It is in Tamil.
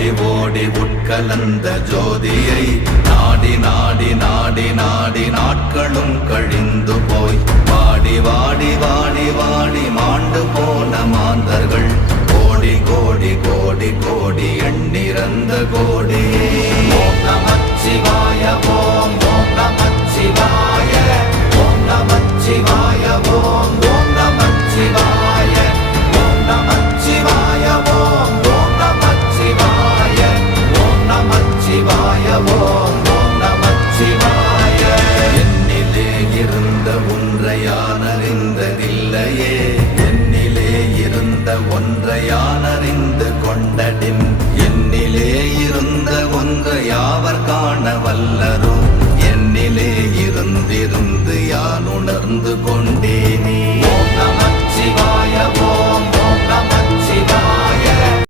ஓடி ஓடி உட்கலந்த ஜோதியை நாடி நாடி நாடி நாடி நாட்களும் கழிந்து போய் வாடி வாடி வாடி வாடி மாண்டு போன மாந்தர்கள் கோடி கோடி